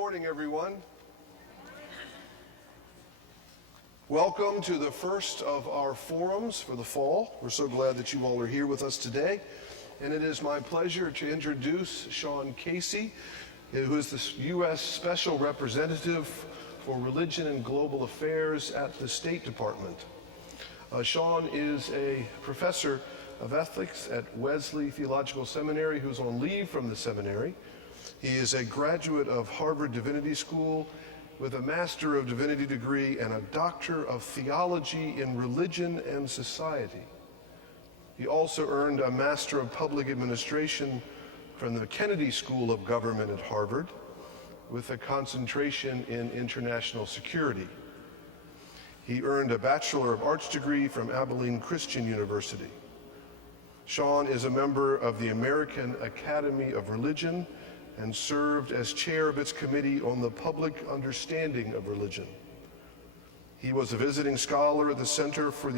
morning, everyone. Welcome to the first of our forums for the fall. We're so glad that you all are here with us today. And it is my pleasure to introduce Shaun Casey, who is the U.S. Special Representative for Religion and Global Affairs at the State Department. Shaun is a professor of ethics at Wesley Theological Seminary who's on leave from the seminary. He is a graduate of Harvard Divinity School with a Master of Divinity degree and a Doctor of Theology in Religion and Society. He also earned a Master of Public Administration from the Kennedy School of Government at Harvard with a concentration in international security. He earned a Bachelor of Arts degree from Abilene Christian University. Shaun is a member of the American Academy of Religion and served as chair of its Committee on the Public Understanding of Religion. He was a visiting scholar at the Center for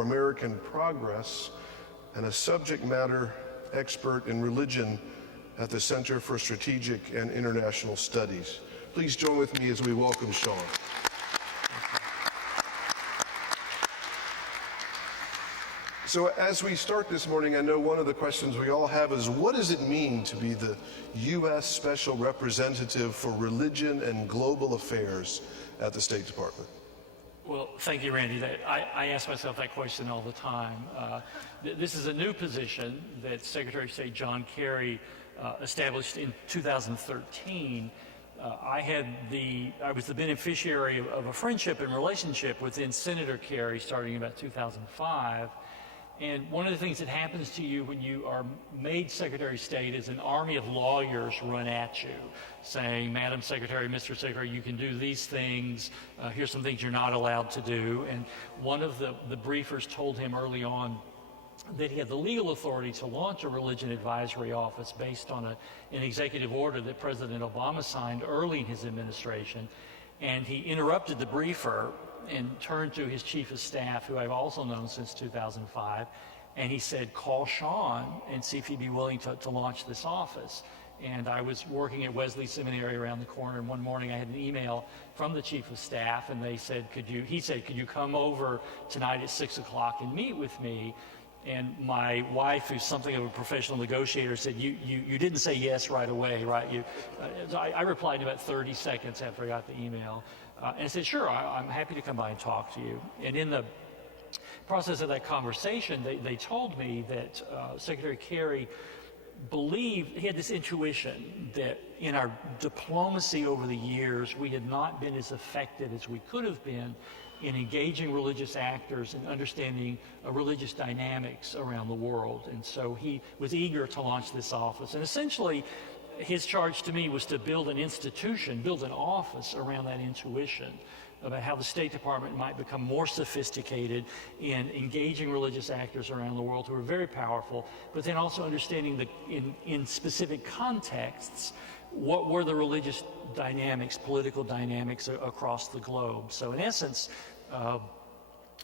American Progress and a subject matter expert in religion at the Center for Strategic and International Studies. Please join with me as we welcome Shaun. So as we start this morning, I know one of the questions we all have is, what does it mean to be the U.S. Special Representative for Religion and Global Affairs at the State Department? Well, thank you, Randy. I ask myself that question all the time. This is a new position that Secretary of State John Kerry established in 2013. I was the beneficiary of a friendship and relationship within Senator Kerry starting in about 2005. And one of the things that happens to you when you are made Secretary of State is an army of lawyers run at you saying, Madam Secretary, Mr. Secretary, you can do these things. Here's some things you're not allowed to do. And one of the briefers told him early on that he had the legal authority to launch a religion advisory office based on an executive order that President Obama signed early in his administration. And he interrupted the briefer and turned to his chief of staff, who I've also known since 2005, and he said, call Shaun and see if he'd be willing to launch this office. And I was working at Wesley Seminary around the corner, and one morning I had an email from the chief of staff, and he said, could you come over tonight at 6 o'clock and meet with me? And my wife, who's something of a professional negotiator, said, you didn't say yes right away, right? I replied in about 30 seconds after I got the email. And I said, sure, I'm happy to come by and talk to you. And in the process of that conversation, they told me that Secretary Kerry believed, he had this intuition that in our diplomacy over the years, we had not been as effective as we could have been in engaging religious actors and understanding religious dynamics around the world. And so he was eager to launch this office. And essentially, his charge to me was to build an institution, build an office around that intuition about how the State Department might become more sophisticated in engaging religious actors around the world who are very powerful, but then also understanding that in specific contexts, what were the religious dynamics, political dynamics across the globe. So in essence,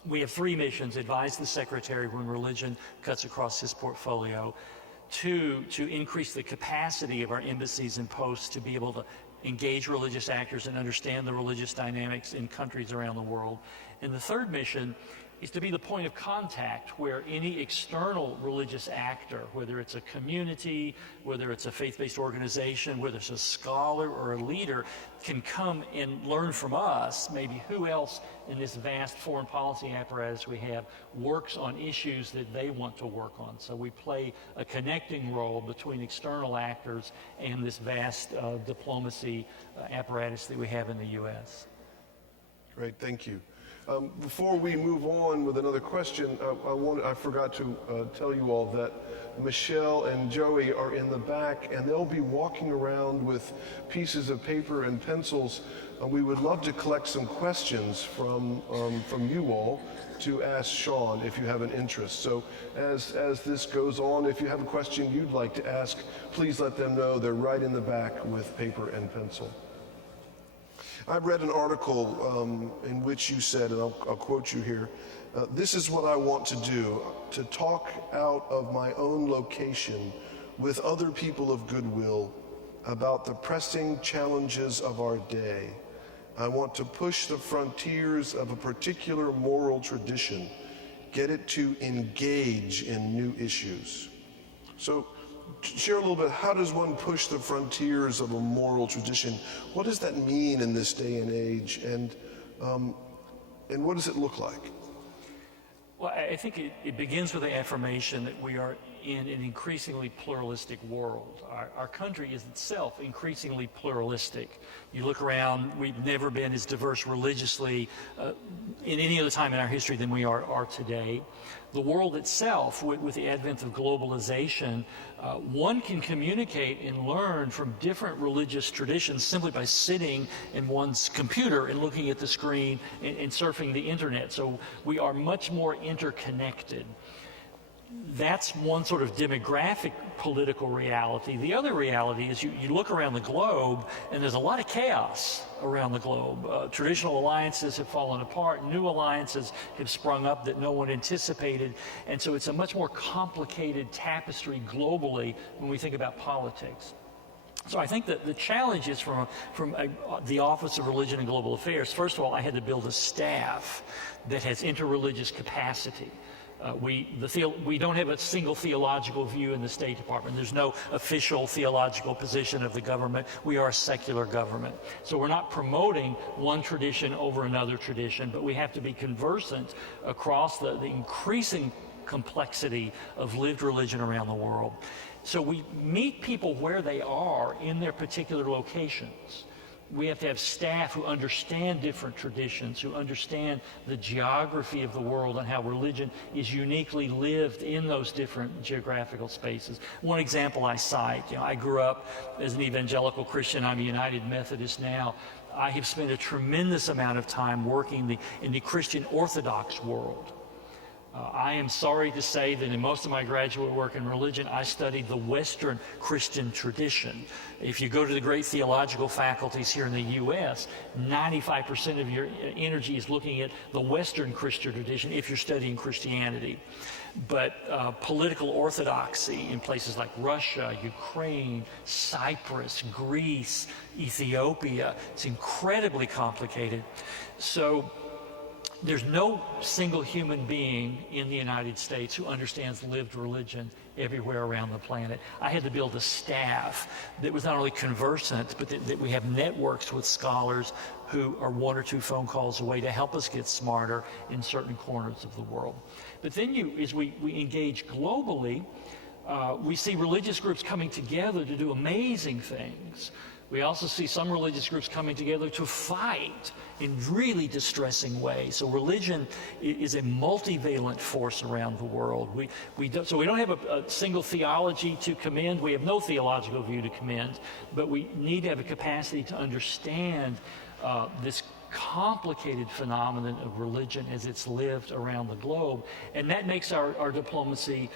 we have three missions: advise the Secretary when religion cuts across his portfolio, to increase the capacity of our embassies and posts to be able to engage religious actors and understand the religious dynamics in countries around the world. And the third mission is to be the point of contact where any external religious actor, whether it's a community, whether it's a faith-based organization, whether it's a scholar or a leader, can come and learn from us, maybe who else in this vast foreign policy apparatus we have works on issues that they want to work on. So we play a connecting role between external actors and this vast diplomacy apparatus that we have in the U.S. Great, thank you. Before we move on with another question, I forgot to tell you all that Michelle and Joey are in the back, and they'll be walking around with pieces of paper and pencils. We would love to collect some questions from you all to ask Shaun if you have an interest. So as this goes on, if you have a question you'd like to ask, please let them know. They're right in the back with paper and pencil. I read an article in which you said, and I'll quote you here, this is what I want to do, to talk out of my own location with other people of goodwill about the pressing challenges of our day. I want to push the frontiers of a particular moral tradition, get it to engage in new issues. So, share a little bit, how does one push the frontiers of a moral tradition? What does that mean in this day and age, and what does it look like? Well, I think it begins with the affirmation that we are in an increasingly pluralistic world. Our country is itself increasingly pluralistic. You look around, we've never been as diverse religiously in any other time in our history than we are today. The world itself, with the advent of globalization, one can communicate and learn from different religious traditions simply by sitting in one's computer and looking at the screen and surfing the internet. So we are much more interconnected. That's one sort of demographic political reality. The other reality is you look around the globe and there's a lot of chaos around the globe. Traditional alliances have fallen apart. New alliances have sprung up that no one anticipated. And so it's a much more complicated tapestry globally when we think about politics. So I think that the challenge is from the Office of Religion and Global Affairs. First of all, I had to build a staff that has interreligious capacity. We don't have a single theological view in the State Department. There's no official theological position of the government. We are a secular government. So we're not promoting one tradition over another tradition, but we have to be conversant across the increasing complexity of lived religion around the world. So we meet people where they are in their particular locations. We have to have staff who understand different traditions, who understand the geography of the world and how religion is uniquely lived in those different geographical spaces. One example I cite, I grew up as an evangelical Christian. I'm a United Methodist now. I have spent a tremendous amount of time working in the Christian Orthodox world. I am sorry to say that in most of my graduate work in religion, I studied the Western Christian tradition. If you go to the great theological faculties here in the U.S., 95% of your energy is looking at the Western Christian tradition if you're studying Christianity. But political orthodoxy in places like Russia, Ukraine, Cyprus, Greece, Ethiopia, it's incredibly complicated. So there's no single human being in the United States who understands lived religion everywhere around the planet. I had to build a staff that was not only conversant, but that we have networks with scholars who are one or two phone calls away to help us get smarter in certain corners of the world. But then as we engage globally, we see religious groups coming together to do amazing things. We also see some religious groups coming together to fight in really distressing ways. So religion is a multivalent force around the world. We don't have a single theology to commend. We have no theological view to commend, but we need to have a capacity to understand this complicated phenomenon of religion as it's lived around the globe. And that makes our diplomacy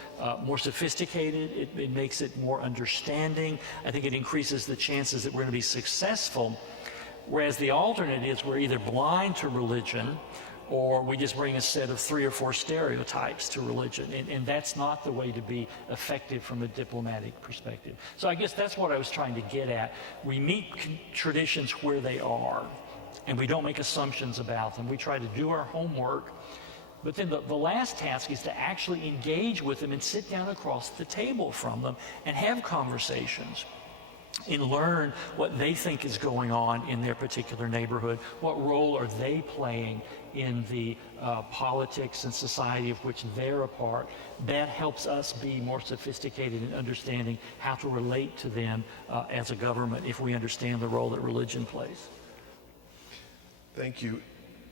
more sophisticated. It makes it more understanding. I think it increases the chances that we're going to be successful. Whereas the alternate is we're either blind to religion or we just bring a set of 3 or 4 stereotypes to religion. And that's not the way to be effective from a diplomatic perspective. So I guess that's what I was trying to get at. We meet traditions where they are, and we don't make assumptions about them. We try to do our homework. But then the last task is to actually engage with them and sit down across the table from them and have conversations and learn what they think is going on in their particular neighborhood. What role are they playing in the politics and society of which they're a part? That helps us be more sophisticated in understanding how to relate to them as a government if we understand the role that religion plays. Thank you.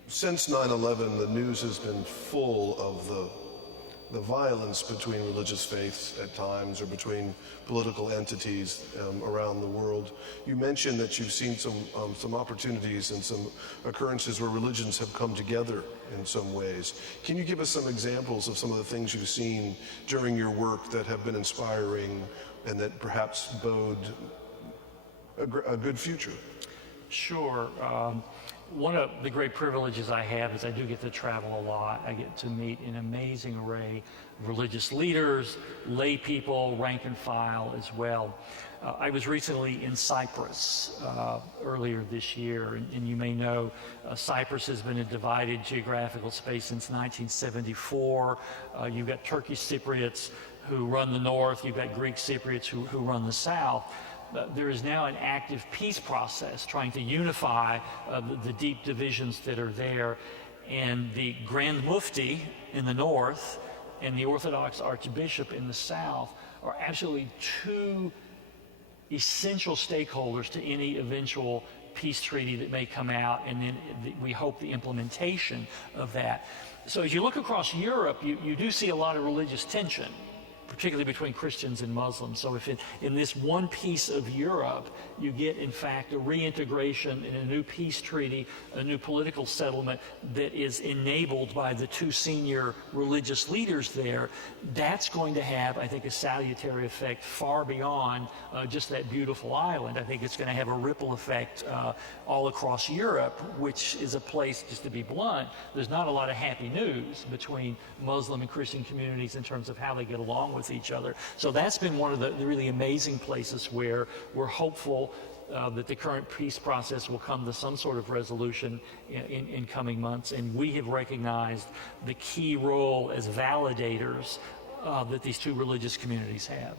Since 9/11, the news has been full of the violence between religious faiths at times or between political entities around the world. You mentioned that you've seen some opportunities and some occurrences where religions have come together in some ways. Can you give us some examples of some of the things you've seen during your work that have been inspiring and that perhaps bode a good future? Sure. one of the great privileges I have is I do get to travel a lot. I get to meet an amazing array of religious leaders, lay people, rank and file as well. I was recently in Cyprus earlier this year, and you may know Cyprus has been a divided geographical space since 1974. You've got Turkish Cypriots who run the north, you've got Greek Cypriots who run the south. There is now an active peace process trying to unify the deep divisions that are there. And the Grand Mufti in the north and the Orthodox Archbishop in the south are absolutely two essential stakeholders to any eventual peace treaty that may come out, and then we hope the implementation of that. So as you look across Europe, you do see a lot of religious tension, particularly between Christians and Muslims. So if in this one piece of Europe, you get, in fact, a reintegration in a new peace treaty, a new political settlement that is enabled by the two senior religious leaders there, that's going to have, I think, a salutary effect far beyond just that beautiful island. I think it's going to have a ripple effect all across Europe, which is a place, just to be blunt, there's not a lot of happy news between Muslim and Christian communities in terms of how they get along with each other. So that's been one of the really amazing places where we're hopeful that the current peace process will come to some sort of resolution in coming months. And we have recognized the key role as validators that these two religious communities have.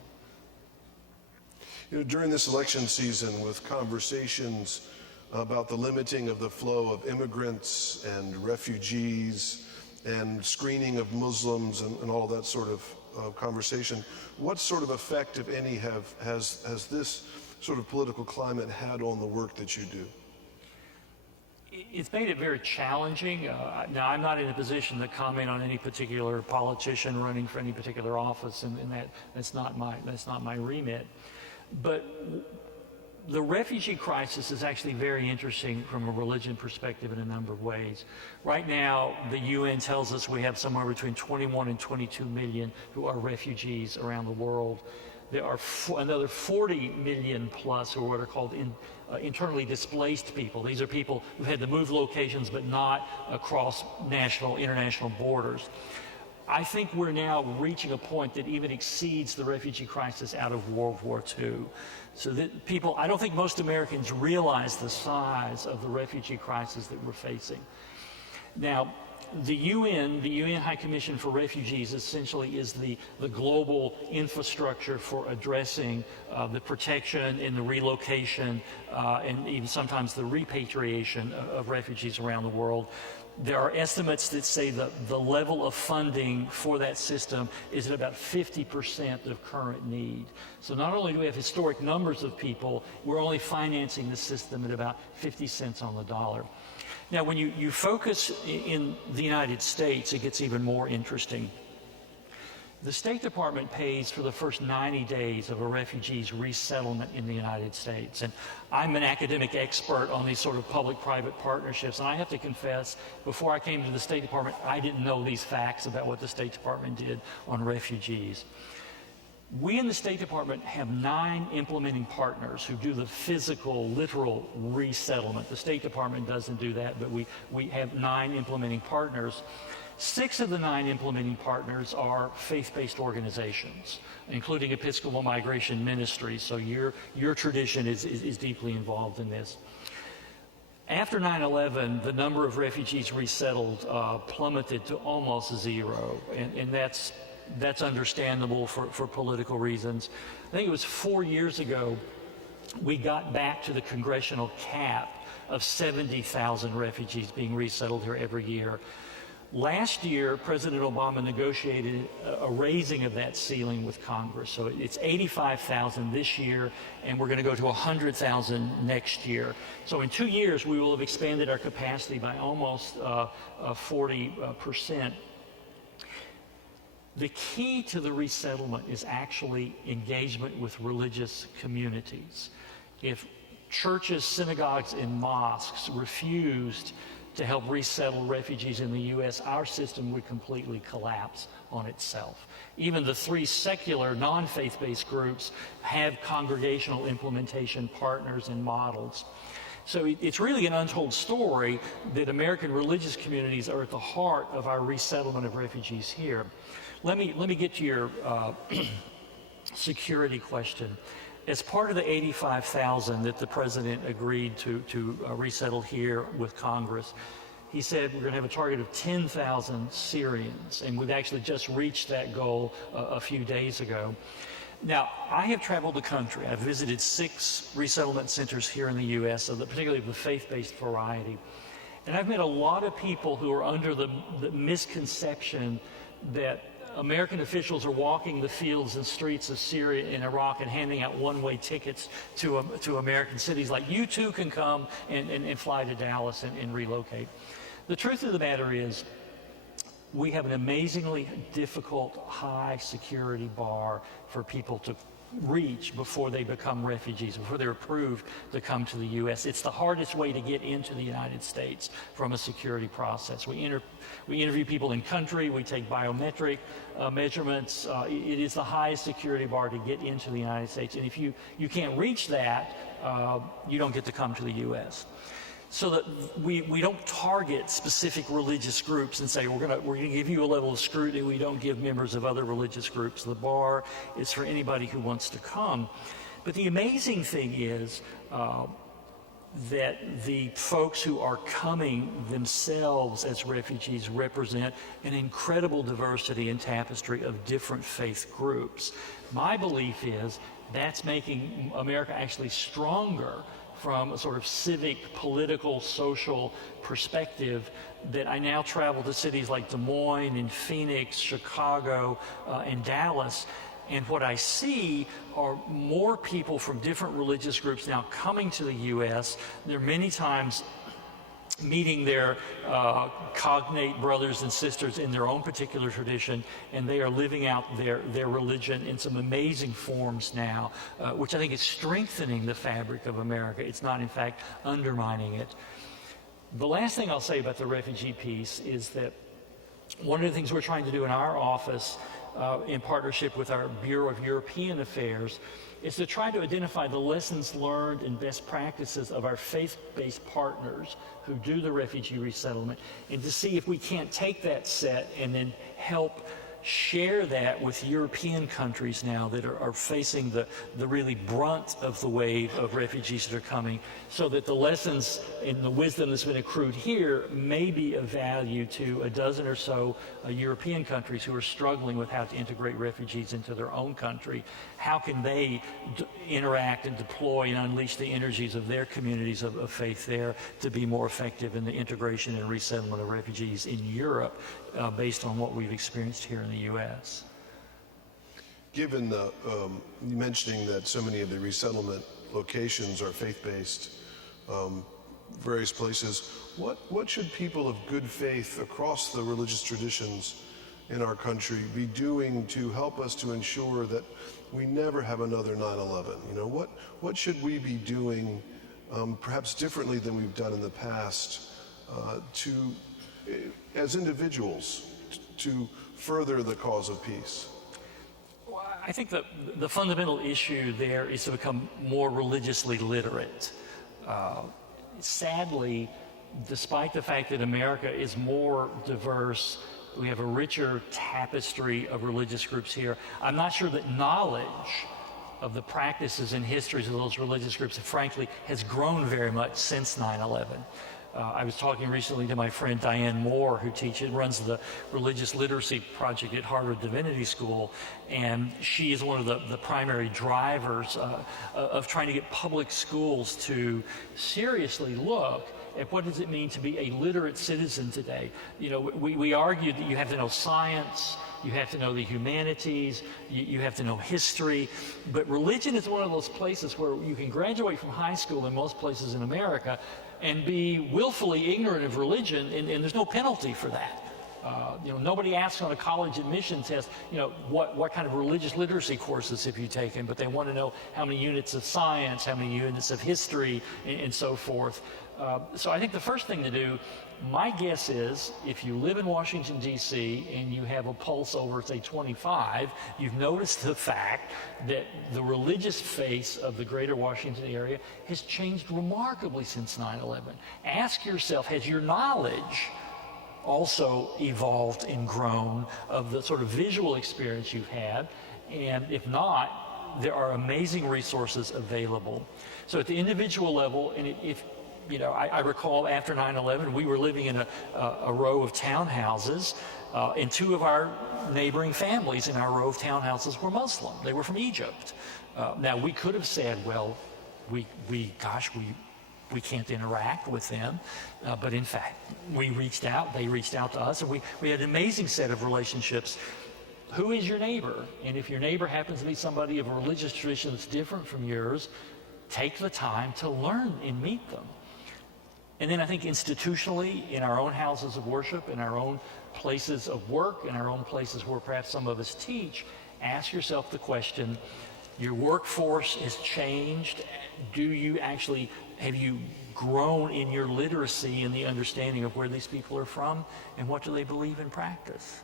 You know, during this election season, with conversations about the limiting of the flow of immigrants and refugees and screening of Muslims and all that sort of conversation, what sort of effect, if any, has this sort of political climate had on the work that you do? It's made it very challenging. Now, I'm not in a position to comment on any particular politician running for any particular office, and that's not my remit. But the refugee crisis is actually very interesting from a religion perspective in a number of ways. Right now, the UN tells us we have somewhere between 21 and 22 million who are refugees around the world. There are another 40 million plus who are what are called internally displaced people. These are people who've had to move locations but not across international borders. I think we're now reaching a point that even exceeds the refugee crisis out of World War II. So that I don't think most Americans realize the size of the refugee crisis that we're facing. Now, the UN High Commission for Refugees essentially is the global infrastructure for addressing the protection and the relocation and even sometimes the repatriation of refugees around the world. There are estimates that say that the level of funding for that system is at about 50% of current need. So not only do we have historic numbers of people, we're only financing the system at about 50 cents on the dollar. Now, when you focus in the United States, it gets even more interesting. The State Department pays for the first 90 days of a refugee's resettlement in the United States. And I'm an academic expert on these sort of public-private partnerships, and I have to confess, before I came to the State Department, I didn't know these facts about what the State Department did on refugees. We in the State Department have 9 implementing partners who do the physical, literal resettlement. The State Department doesn't do that, but we have 9 implementing partners. 6 of the 9 implementing partners are faith-based organizations, including Episcopal Migration Ministries, so your tradition is deeply involved in this. After 9/11, the number of refugees resettled plummeted to almost zero, and that's understandable for political reasons. I think it was 4 years ago we got back to the congressional cap of 70,000 refugees being resettled here every year. Last year, President Obama negotiated a raising of that ceiling with Congress. So it's 85,000 this year, and we're going to go to 100,000 next year. So in 2 years, we will have expanded our capacity by almost 40%. The key to the resettlement is actually engagement with religious communities. If churches, synagogues, and mosques refused to help resettle refugees in the U.S., our system would completely collapse on itself. Even the 3 secular, non-faith-based groups have congregational implementation partners and models. So it's really an untold story that American religious communities are at the heart of our resettlement of refugees here. Let me get to your security question. As part of the 85,000 that the president agreed to resettle here with Congress, he said we're going to have a target of 10,000 Syrians, and we've actually just reached that goal a few days ago. Now, I have traveled the country. I've visited 6 resettlement centers here in the U.S., particularly of the faith-based variety. And I've met a lot of people who are under the misconception that American officials are walking the fields and streets of Syria and Iraq and handing out one-way tickets to American cities, like you too can come and fly to Dallas and relocate. The truth of the matter is, we have an amazingly difficult, high security bar for people to reach before they become refugees, before they're approved to come to the U.S. It's the hardest way to get into the United States from a security process. We interview people in country, we take biometric measurements. It is the highest security bar to get into the United States. And if you can't reach that, you don't get to come to the U.S. So that we don't target specific religious groups and say we're gonna give you a level of scrutiny we don't give members of other religious groups. The bar is for anybody who wants to come. But the amazing thing is that the folks who are coming themselves as refugees represent an incredible diversity and tapestry of different faith groups. My belief is that's making America actually stronger from a sort of civic, political, social perspective, that I now travel to cities like Des Moines and Phoenix, Chicago, and Dallas. And what I see are more people from different religious groups now coming to the U.S. They're many times meeting their cognate brothers and sisters in their own particular tradition, and they are living out their religion in some amazing forms now, which I think is strengthening the fabric of America. It's not, in fact, undermining it. The last thing I'll say about the refugee piece is that one of the things we're trying to do in our office, in partnership with our Bureau of European Affairs, is to try to identify the lessons learned and best practices of our faith-based partners who do the refugee resettlement, and to see if we can't take that set and then help share that with European countries now that are facing the really brunt of the wave of refugees that are coming, so that the lessons and the wisdom that's been accrued here may be of value to a dozen or so European countries who are struggling with how to integrate refugees into their own country. How can they interact and deploy and unleash the energies of their communities of faith there to be more effective in the integration and resettlement of refugees in Europe, based on what we've experienced here in the U.S. Given you mentioning that so many of the resettlement locations are faith-based, various places, what should people of good faith across the religious traditions in our country be doing to help us to ensure that we never have another 9/11? You know, what should we be doing perhaps differently than we've done in the past as individuals to further the cause of peace? Well, I think the fundamental issue there is to become more religiously literate. Sadly, despite the fact that America is more diverse, we have a richer tapestry of religious groups here, I'm not sure that knowledge of the practices and histories of those religious groups, frankly, has grown very much since 9/11. I was talking recently to my friend Diane Moore, who runs the Religious Literacy Project at Harvard Divinity School, and she is one of the primary drivers of trying to get public schools to seriously look at what does it mean to be a literate citizen today. You know, we argue that you have to know science, you have to know the humanities, you have to know history, but religion is one of those places where you can graduate from high school in most places in America and be willfully ignorant of religion, and there's no penalty for that. Nobody asks on a college admission test, what kind of religious literacy courses have you taken, but they want to know how many units of science, how many units of history, and so forth. So I think the first thing to do, my guess is, if you live in Washington, D.C., and you have a pulse over, say, 25, you've noticed the fact that the religious face of the greater Washington area has changed remarkably since 9/11. Ask yourself, has your knowledge also evolved and grown of the sort of visual experience you've had? And if not, there are amazing resources available. So at the individual level, and if you know, I recall after 9/11, we were living in a row of townhouses, and two of our neighboring families in our row of townhouses were Muslim. They were from Egypt. Now, we could have said, well, we can't interact with them. But in fact, we reached out, they reached out to us, and we had an amazing set of relationships. Who is your neighbor? And if your neighbor happens to be somebody of a religious tradition that's different from yours, take the time to learn and meet them. And then I think institutionally, in our own houses of worship, in our own places of work, in our own places where perhaps some of us teach, ask yourself the question, your workforce has changed. Have you grown in your literacy and the understanding of where these people are from, and what do they believe in practice?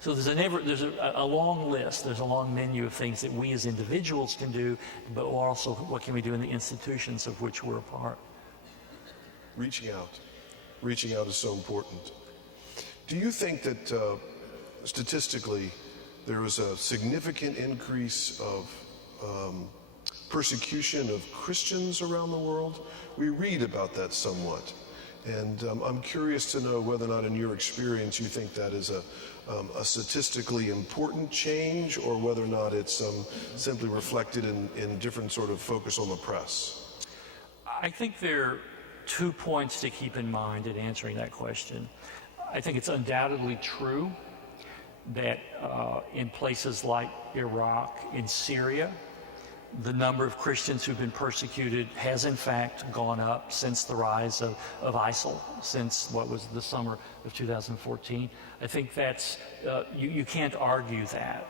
So there's a long list, there's a long menu of things that we as individuals can do, but also what can we do in the institutions of which we're a part. Reaching out is so important. Do you think that statistically there was a significant increase of persecution of Christians around the world? We read about that somewhat, and I'm curious to know whether or not in your experience you think that is a statistically important change, or whether or not it's simply reflected in different sort of focus on the press. I think there are 2 points to keep in mind in answering that question. I think it's undoubtedly true that in places like Iraq, in Syria, the number of Christians who've been persecuted has in fact gone up since the rise of ISIL, since what was the summer of 2014. I think that's, you can't argue that.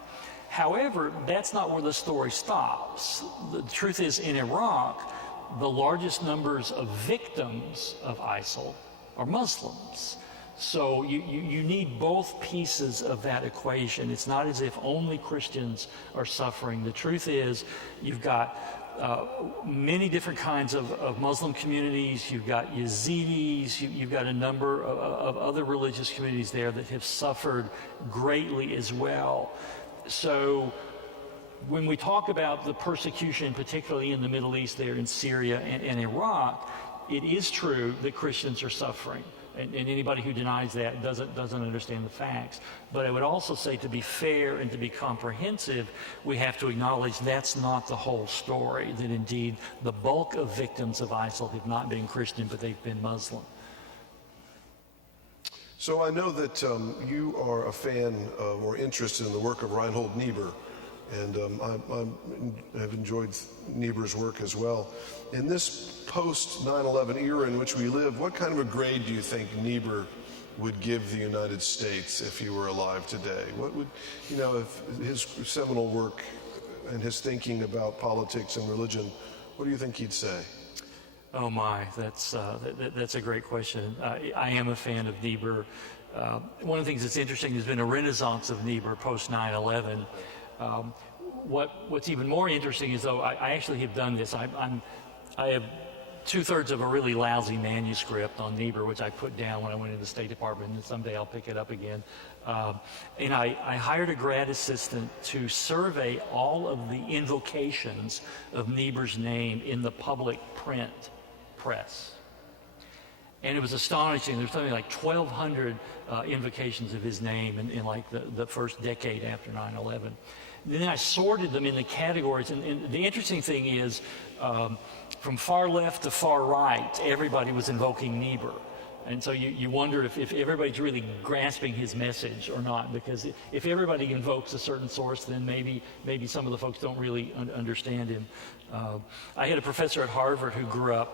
However, that's not where the story stops. The truth is, in Iraq, the largest numbers of victims of ISIL are Muslims. So you need both pieces of that equation. It's not as if only Christians are suffering. The truth is, you've got many different kinds of Muslim communities. You've got Yazidis. You've got a number of other religious communities there that have suffered greatly as well. So when we talk about the persecution, particularly in the Middle East, there in Syria and Iraq, it is true that Christians are suffering. And anybody who denies that doesn't understand the facts. But I would also say, to be fair and to be comprehensive, we have to acknowledge that's not the whole story, that indeed the bulk of victims of ISIL have not been Christian, but they've been Muslim. So I know that you are a fan or interested in the work of Reinhold Niebuhr, and I have enjoyed Niebuhr's work as well. In this post 9/11 era in which we live, what kind of a grade do you think Niebuhr would give the United States if he were alive today? What would, if his seminal work and his thinking about politics and religion, what do you think he'd say? Oh my, that's a great question. I am a fan of Niebuhr. One of the things that's interesting, there's been a renaissance of Niebuhr post 9/11. What's even more interesting is, though, I actually have done this. I have 2/3 of a really lousy manuscript on Niebuhr, which I put down when I went into the State Department, and someday I'll pick it up again. And I hired a grad assistant to survey all of the invocations of Niebuhr's name in the public print press. And it was astonishing. There's something like 1,200 invocations of his name in like the first decade after 9/11. Then I sorted them into categories, and the interesting thing is, from far left to far right, everybody was invoking Niebuhr. And so you wonder if everybody's really grasping his message or not, because if everybody invokes a certain source, then maybe some of the folks don't really understand him. I had a professor at Harvard who grew up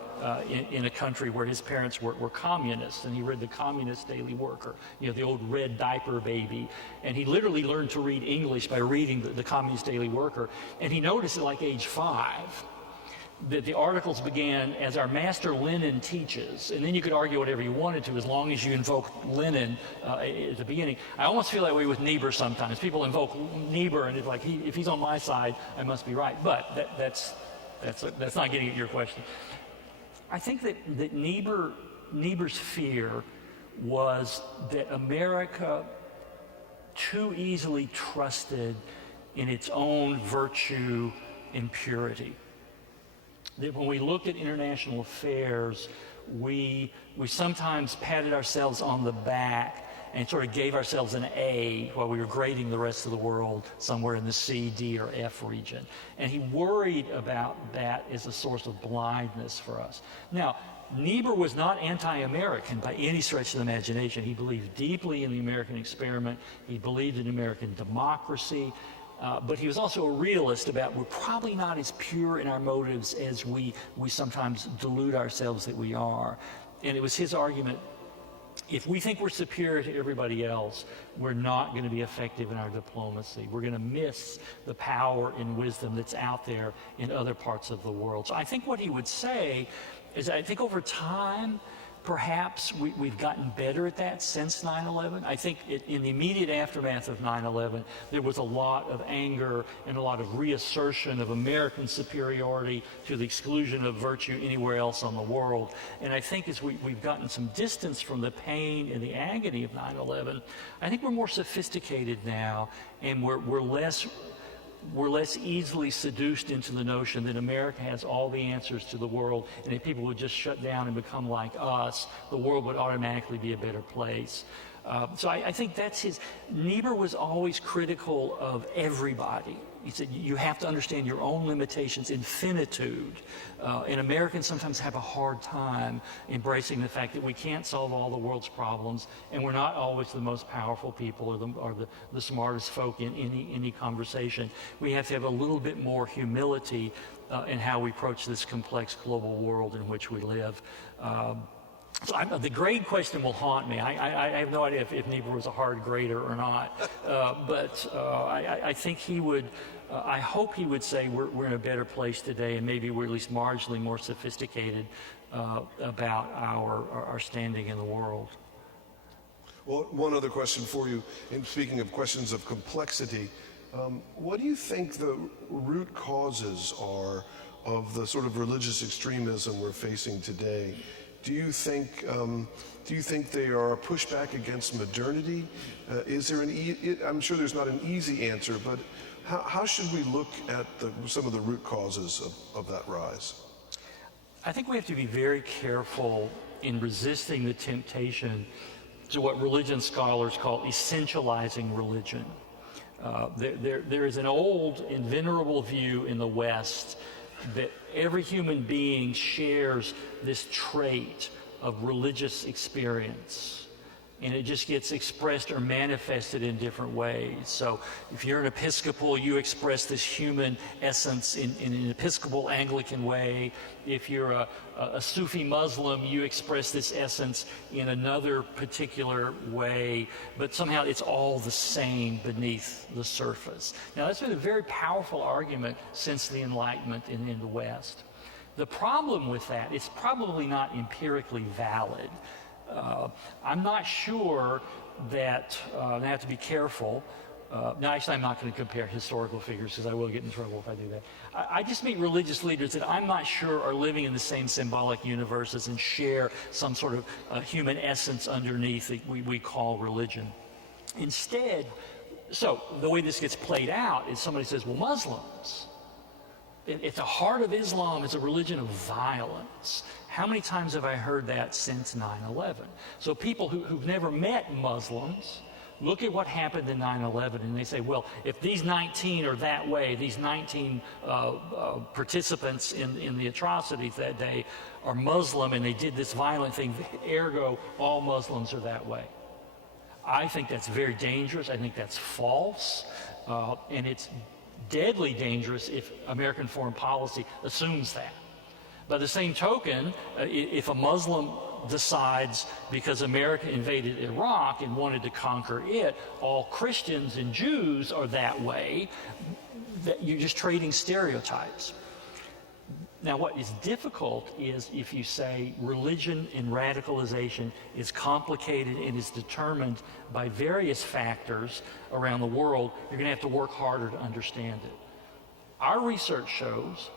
in a country where his parents were communists, and he read the Communist Daily Worker, the old red diaper baby, and he literally learned to read English by reading the Communist Daily Worker, and he noticed at like age 5 that the articles began as our master Lenin teaches, and then you could argue whatever you wanted to as long as you invoke Lenin at the beginning. I almost feel that way with Niebuhr sometimes. People invoke Niebuhr, and it's like, if he's on my side, I must be right. But that's not getting at your question. I think that Niebuhr's fear was that America too easily trusted in its own virtue and purity. That when we looked at international affairs, we sometimes patted ourselves on the back and sort of gave ourselves an A while we were grading the rest of the world somewhere in the C, D, or F region. And he worried about that as a source of blindness for us. Now, Niebuhr was not anti-American by any stretch of the imagination. He believed deeply in the American experiment. He believed in American democracy. But he was also a realist about we're probably not as pure in our motives as we sometimes delude ourselves that we are. And it was his argument, if we think we're superior to everybody else, we're not going to be effective in our diplomacy. We're going to miss the power and wisdom that's out there in other parts of the world. So I think what he would say is, I think over time, perhaps we've gotten better at that since 9/11. I think in the immediate aftermath of 9/11, there was a lot of anger and a lot of reassertion of American superiority to the exclusion of virtue anywhere else on the world. And I think as we've gotten some distance from the pain and the agony of 9/11, I think we're more sophisticated now, and we're less easily seduced into the notion that America has all the answers to the world, and if people would just shut down and become like us, the world would automatically be a better place. So I think that's his. Niebuhr was always critical of everybody. He said, you have to understand your own limitations in finitude. And Americans sometimes have a hard time embracing the fact that we can't solve all the world's problems, and we're not always the most powerful people or the smartest folk in any conversation. We have to have a little bit more humility in how we approach this complex global world in which we live. So the grade question will haunt me. I have no idea if Niebuhr was a hard grader or not, but I think he would, I hope he would say we're in a better place today, and maybe we're at least marginally more sophisticated about our standing in the world. Well, one other question for you, and speaking of questions of complexity, what do you think the root causes are of the sort of religious extremism we're facing today? Do you think they are a pushback against modernity? Is there I'm sure there's not an easy answer, but how should we look at some of the root causes of that rise? I think we have to be very careful in resisting the temptation to what religion scholars call essentializing religion. There is an old and venerable view in the West that every human being shares this trait of religious experience, and it just gets expressed or manifested in different ways. So if you're an Episcopal, you express this human essence in an Episcopal Anglican way. If you're a Sufi Muslim, you express this essence in another particular way, but somehow it's all the same beneath the surface. Now, that's been a very powerful argument since the Enlightenment in the West. The problem with that, it's probably not empirically valid. I'm not sure that, and I have to be careful. Now, actually, I'm not going to compare historical figures because I will get in trouble if I do that. I just meet religious leaders that I'm not sure are living in the same symbolic universes and share some sort of human essence underneath that we call religion. Instead, so the way this gets played out is somebody says, well, Muslims, at the heart of Islam is a religion of violence. How many times have I heard that since 9/11? So people who've never met Muslims look at what happened in 9/11 and they say, well, if these 19 are that way, these 19 participants in the atrocities that day are Muslim and they did this violent thing, ergo, all Muslims are that way. I think that's very dangerous. I think that's false. And it's deadly dangerous if American foreign policy assumes that. By the same token, if a Muslim decides because America invaded Iraq and wanted to conquer it, all Christians and Jews are that way, that you're just trading stereotypes. Now, what is difficult is if you say religion and radicalization is complicated and is determined by various factors around the world, you're going to have to work harder to understand it. Our research shows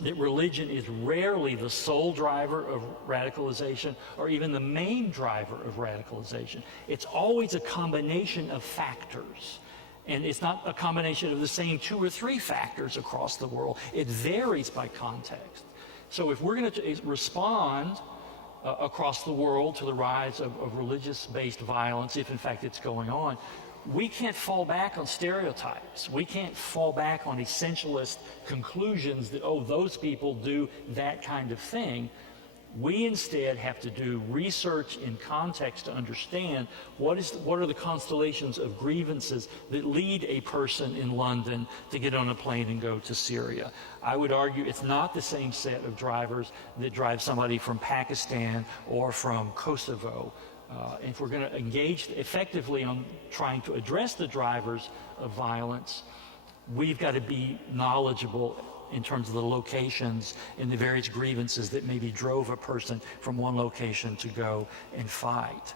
that religion is rarely the sole driver of radicalization or even the main driver of radicalization. It's always a combination of factors. And it's not a combination of the same 2 or 3 factors across the world. It varies by context. So if we're going to respond across the world to the rise of religious-based violence, if in fact it's going on, we can't fall back on stereotypes. We can't fall back on essentialist conclusions that, oh, those people do that kind of thing. We instead have to do research in context to understand what are the constellations of grievances that lead a person in London to get on a plane and go to Syria. I would argue it's not the same set of drivers that drive somebody from Pakistan or from Kosovo. If we're going to engage effectively on trying to address the drivers of violence, we've got to be knowledgeable in terms of the locations and the various grievances that maybe drove a person from one location to go and fight.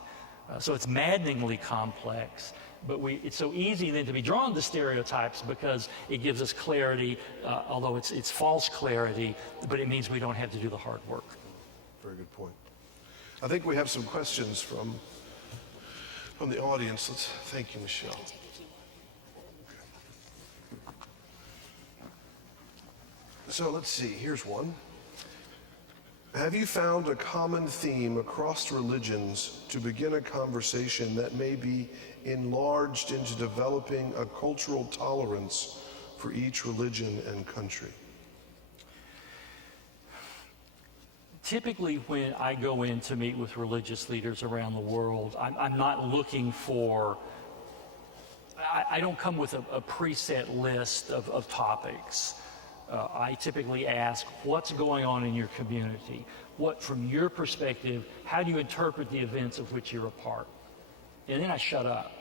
So it's maddeningly complex, but it's so easy then to be drawn to stereotypes because it gives us clarity, although it's false clarity, but it means we don't have to do the hard work. Very good point. I think we have some questions from the audience. Thank you, Michelle. So let's see, here's one. Have you found a common theme across religions to begin a conversation that may be enlarged into developing a cultural tolerance for each religion and country? Typically, when I go in to meet with religious leaders around the world, I'm not looking for, I don't come with a preset list of topics. I typically ask, what's going on in your community? What, from your perspective, how do you interpret the events of which you're a part? And then I shut up,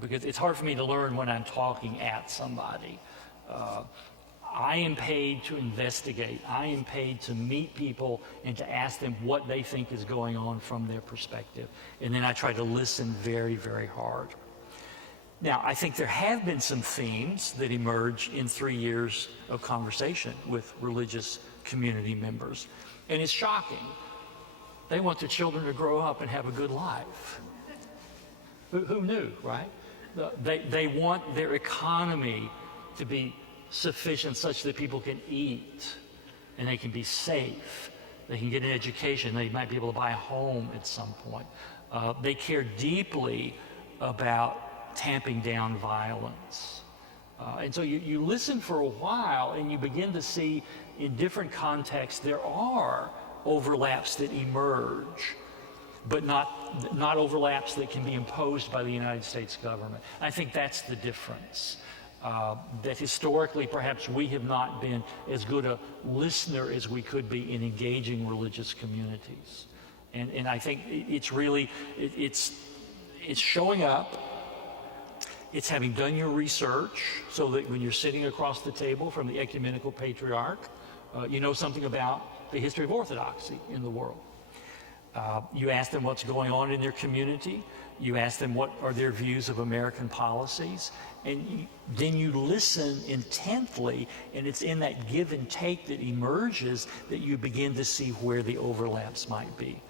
because it's hard for me to learn when I'm talking at somebody. I am paid to investigate. I am paid to meet people and to ask them what they think is going on from their perspective. And then I try to listen very, very hard. Now, I think there have been some themes that emerge in 3 years of conversation with religious community members. And it's shocking. They want their children to grow up and have a good life. Who knew, right? They want their economy to be sufficient such that people can eat and they can be safe. They can get an education. They might be able to buy a home at some point. They care deeply about tamping down violence. And so you listen for a while and you begin to see in different contexts there are overlaps that emerge, but not overlaps that can be imposed by the United States government. I think that's the difference. That historically perhaps we have not been as good a listener as we could be in engaging religious communities. And I think it's really, it's showing up. It's having done your research so that when you're sitting across the table from the ecumenical patriarch, you know something about the history of orthodoxy in the world. You ask them what's going on in their community. You ask them what are their views of American policies. And then you listen intently, and it's in that give and take that emerges that you begin to see where the overlaps might be.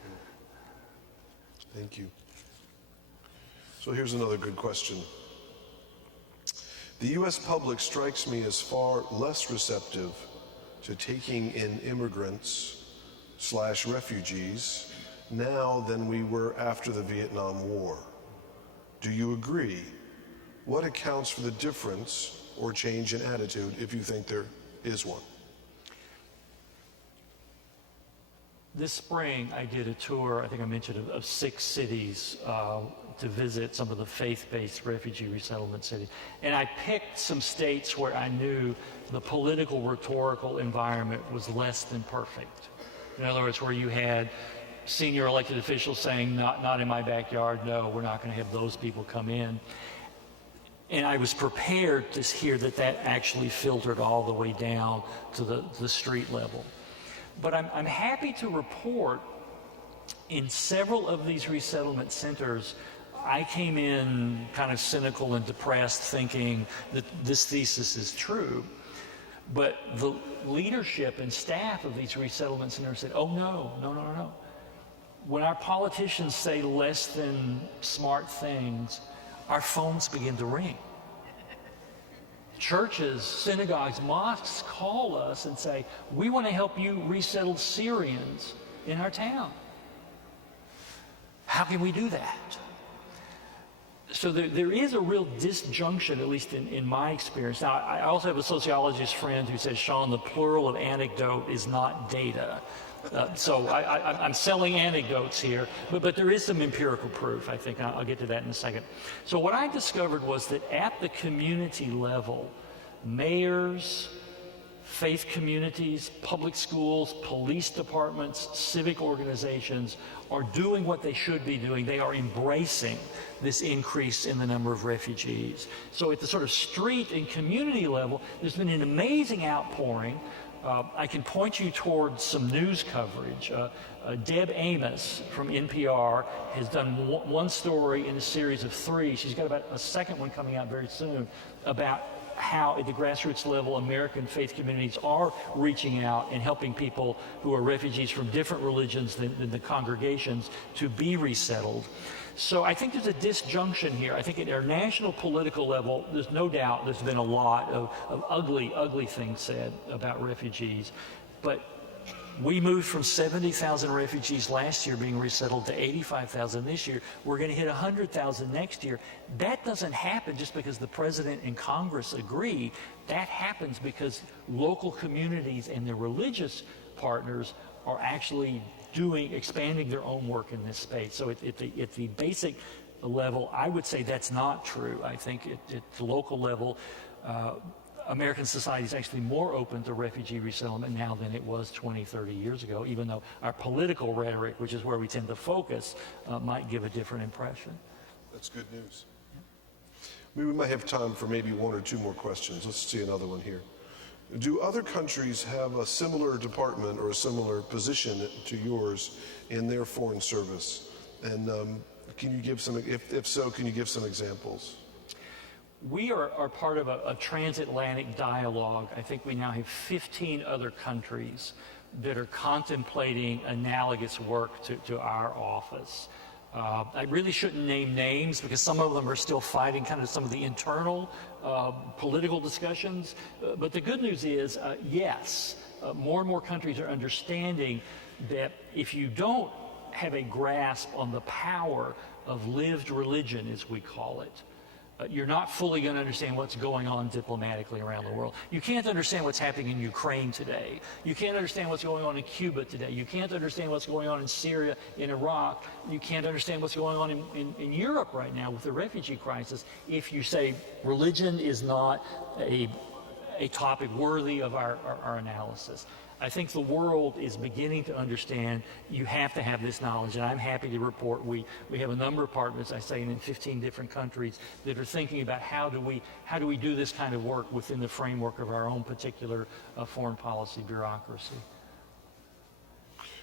Thank you. So here's another good question. The U.S. public strikes me as far less receptive to taking in immigrants/refugees now than we were after the Vietnam War. Do you agree? What accounts for the difference or change in attitude, if you think there is one? This spring, I did a tour, I think I mentioned, of 6 cities to visit some of the faith-based refugee resettlement cities. And I picked some states where I knew the political rhetorical environment was less than perfect. In other words, where you had senior elected officials saying, not in my backyard, no, we're not going to have those people come in. And I was prepared to hear that actually filtered all the way down to the street level. But I'm happy to report in several of these resettlement centers, I came in kind of cynical and depressed thinking that this thesis is true. But the leadership and staff of these resettlement centers said, oh, no. When our politicians say less than smart things, our phones begin to ring. Churches, synagogues, mosques call us and say, we want to help you resettle Syrians in our town. How can we do that? So there is a real disjunction, at least in my experience. Now, I also have a sociologist friend who says, Shaun, the plural of anecdote is not data. So I'm selling anecdotes here, but there is some empirical proof. I think I'll get to that in a second. So what I discovered was that at the community level, mayors, faith communities, public schools, police departments, civic organizations are doing what they should be doing. They are embracing this increase in the number of refugees. So at the sort of street and community level, there's been an amazing outpouring. I can point you towards some news coverage. Deb Amos from NPR has done one story in a series of 3. She's got about a second one coming out very soon about how at the grassroots level American faith communities are reaching out and helping people who are refugees from different religions than the congregations to be resettled. So I think there's a disjunction here. I think at our national political level, there's no doubt there's been a lot of ugly things said about refugees. But we moved from 70,000 refugees last year being resettled to 85,000 this year. We're going to hit 100,000 next year. That doesn't happen just because the president and Congress agree. That happens because local communities and their religious partners are actually expanding their own work in this space. So at the basic level, I would say that's not true. I think at the local level, American society is actually more open to refugee resettlement now than it was 20, 30 years ago, even though our political rhetoric, which is where we tend to focus, might give a different impression. That's good news. We might have time for maybe 1 or 2 more questions. Let's see another one here. Do other countries have a similar department or a similar position to yours in their foreign service? And can you give some, if so, can you give some examples? We are part of a transatlantic dialogue. I think we now have 15 other countries that are contemplating analogous work to our office. I really shouldn't name names because some of them are still fighting kind of some of the internal political discussions. But the good news is, yes, more and more countries are understanding that if you don't have a grasp on the power of lived religion, as we call it, you're not fully going to understand what's going on diplomatically around the world. You can't understand what's happening in Ukraine today. You can't understand what's going on in Cuba today. You can't understand what's going on in Syria, in Iraq. You can't understand what's going on in Europe right now with the refugee crisis if you say religion is not a topic worthy of our analysis. I think the world is beginning to understand you have to have this knowledge, and I'm happy to report we have a number of partners, I say, in 15 different countries that are thinking about how do we do this kind of work within the framework of our own particular foreign policy bureaucracy.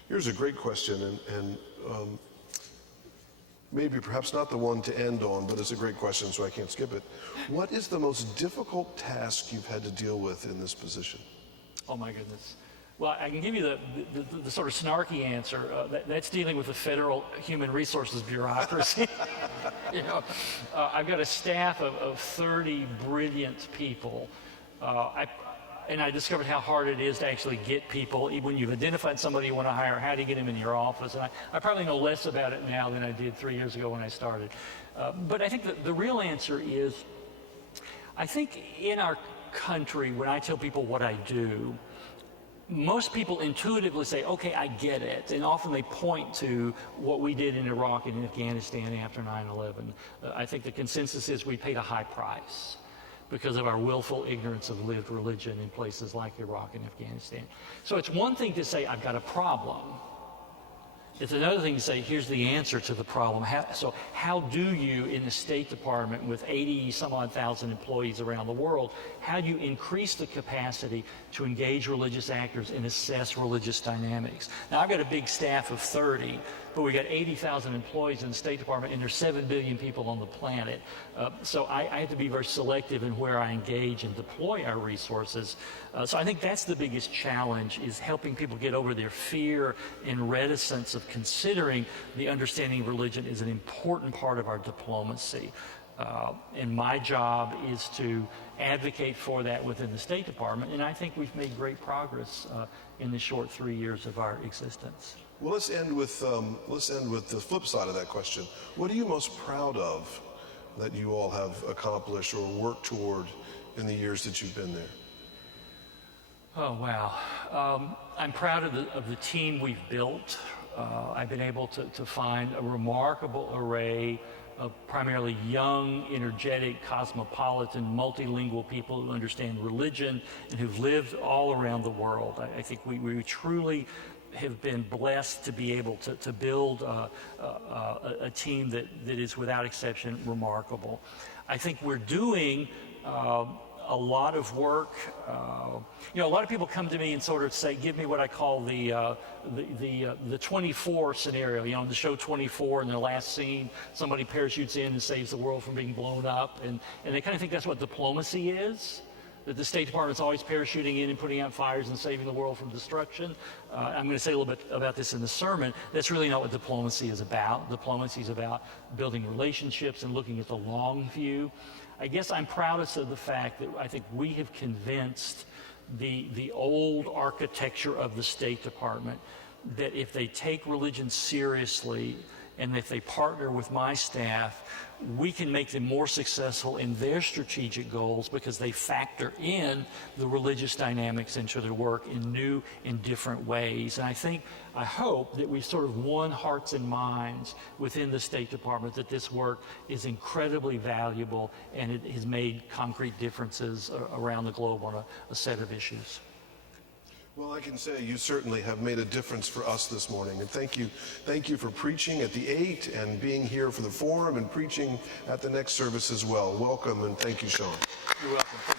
Here's a great question, and maybe perhaps not the one to end on, but it's a great question, so I can't skip it. What is the most difficult task you've had to deal with in this position? Oh my goodness. Well, I can give you the sort of snarky answer. That's dealing with the federal human resources bureaucracy. I've got a staff of 30 brilliant people. And I discovered how hard it is to actually get people. When you've identified somebody you want to hire, how do you get them in your office? And I probably know less about it now than I did 3 years ago when I started. But I think the real answer is, I think in our country, when I tell people what I do, most people intuitively say, okay, I get it. And often they point to what we did in Iraq and in Afghanistan after 9/11. I think the consensus is we paid a high price because of our willful ignorance of lived religion in places like Iraq and Afghanistan. So it's one thing to say, I've got a problem. It's another thing to say, here's the answer to the problem. So how do you, in the State Department with 80 some odd thousand employees around the world, how do you increase the capacity to engage religious actors and assess religious dynamics? Now, I've got a big staff of 30, but we got 80,000 employees in the State Department, and there's 7 billion people on the planet. So I have to be very selective in where I engage and deploy our resources. So I think that's the biggest challenge, is helping people get over their fear and reticence of considering the understanding of religion is an important part of our diplomacy. And my job is to advocate for that within the State Department, and I think we've made great progress in the short 3 years of our existence. Well, let's end with the flip side of that question. What are you most proud of that you all have accomplished or worked toward in the years that you've been there? Oh, wow. I'm proud of the team we've built. I've been able to find a remarkable array of primarily young, energetic, cosmopolitan, multilingual people who understand religion and who've lived all around the world. I think we truly have been blessed to be able to build a team that is without exception remarkable. I think we're doing a lot of work. A lot of people come to me and sort of say, give me what I call the 24 scenario. The show 24, in the last scene, somebody parachutes in and saves the world from being blown up. And they kind of think that's what diplomacy is, that the State Department's always parachuting in and putting out fires and saving the world from destruction. I'm going to say a little bit about this in the sermon. That's really not what diplomacy is about. Diplomacy is about building relationships and looking at the long view. I guess I'm proudest of the fact that I think we have convinced the old architecture of the State Department that if they take religion seriously and if they partner with my staff, we can make them more successful in their strategic goals because they factor in the religious dynamics into their work in new and different ways. And I hope that we've sort of won hearts and minds within the State Department that this work is incredibly valuable and it has made concrete differences around the globe on a set of issues. Well, I can say you certainly have made a difference for us this morning, and thank you for preaching at the 8 and being here for the forum and preaching at the next service as well. Welcome, and thank you, Shaun. You're welcome.